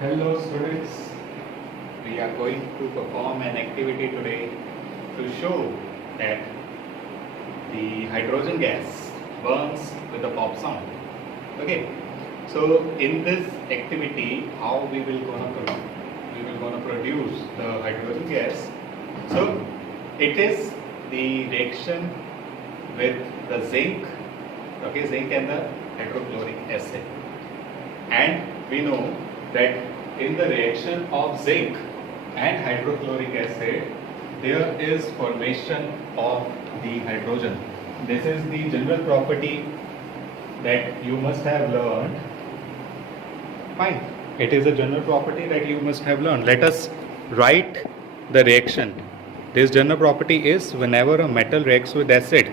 Hello students, we are going to perform an activity today to show that the hydrogen gas burns with a pop sound. Okay, so in this activity, how we will gonna produce the hydrogen gas. So it is the reaction with the zinc, okay, zinc and the hydrochloric acid, and we know that in the reaction of zinc and hydrochloric acid there is formation of the hydrogen. This is the general property that you must have learned. Fine, it is a general property that you must have learned. Let us write the reaction. This general property is whenever a metal reacts with acid,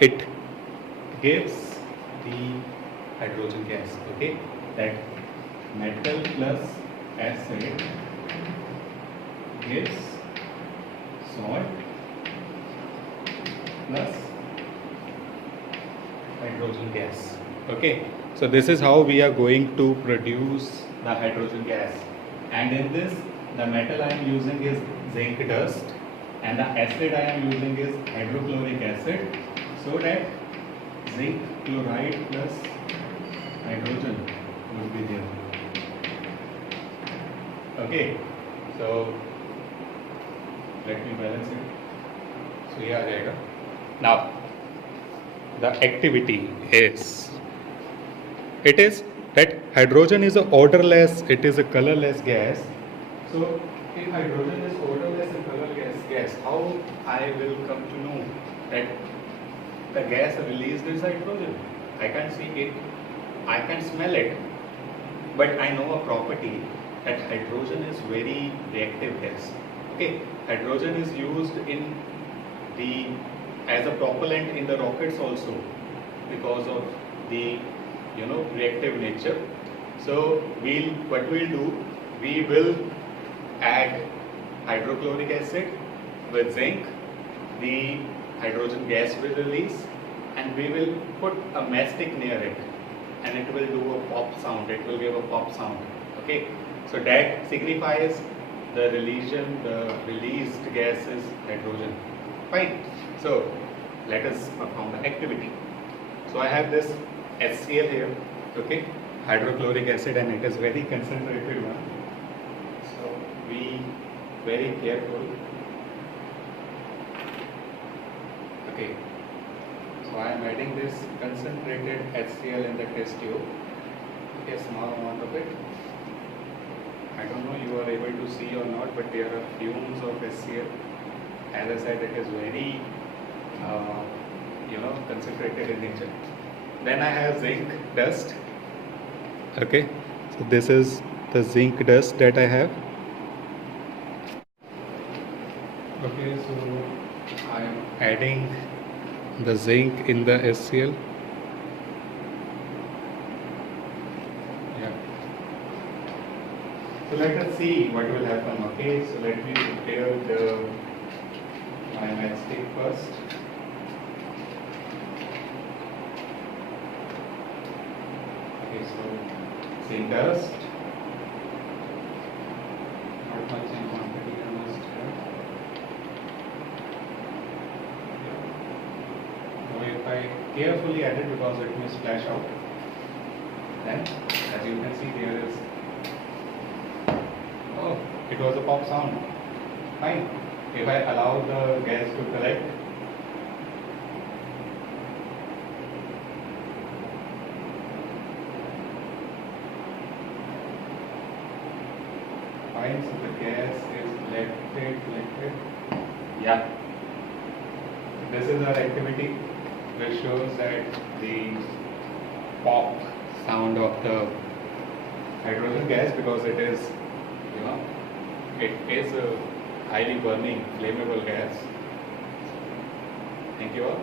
it gives the hydrogen gas. Okay, that metal plus acid gives salt plus hydrogen gas. Okay, so this is how we are going to produce the hydrogen gas, and in this the metal I am using is zinc dust and the acid I am using is hydrochloric acid, so that zinc chloride plus hydrogen will be there. Okay, so let me balance it. So ये आ जाएगा. Now the activity is, it is that hydrogen is a odorless, it is a colorless gas. So if hydrogen is odorless and colorless gas, how I will come to know that the gas released is hydrogen? I can't see it, I can smell it, but I know a property that hydrogen is very reactive gas. Okay, hydrogen is used in the as a propellant in the rockets also because of the reactive nature. So what we'll do, we will add hydrochloric acid with zinc, the hydrogen gas will release, and we will put a mastic near it, and it will do a pop sound, it will give a pop sound. Okay, so that signifies the released gas is hydrogen. Fine, so let us perform the activity. So I have this HCl here, okay, hydrochloric acid, and it is very concentrated one. So be very careful. Okay, so I am adding this concentrated HCl in the test tube, a small amount of it. I don't know you are able to see or not, but there are fumes of HCl. As I said, it is very concentrated in nature. Then I have zinc dust. Okay, so this is the zinc dust that I have. Okay, so I am adding the zinc in the HCl. Yeah. So let us see what will happen. Okay, so let me prepare my matchstick first. Okay, so zinc dust. Not much in quantity I must have. Now if I carefully add it, because it may splash out, then as you can see there is, oh, it was a pop sound. Fine. If I allow the gas to collect, fine, so the gas is collected. Yeah. This is our activity which shows that the pop sound of the hydrogen gas, because it is, it is a highly burning, flammable gas. Thank you all.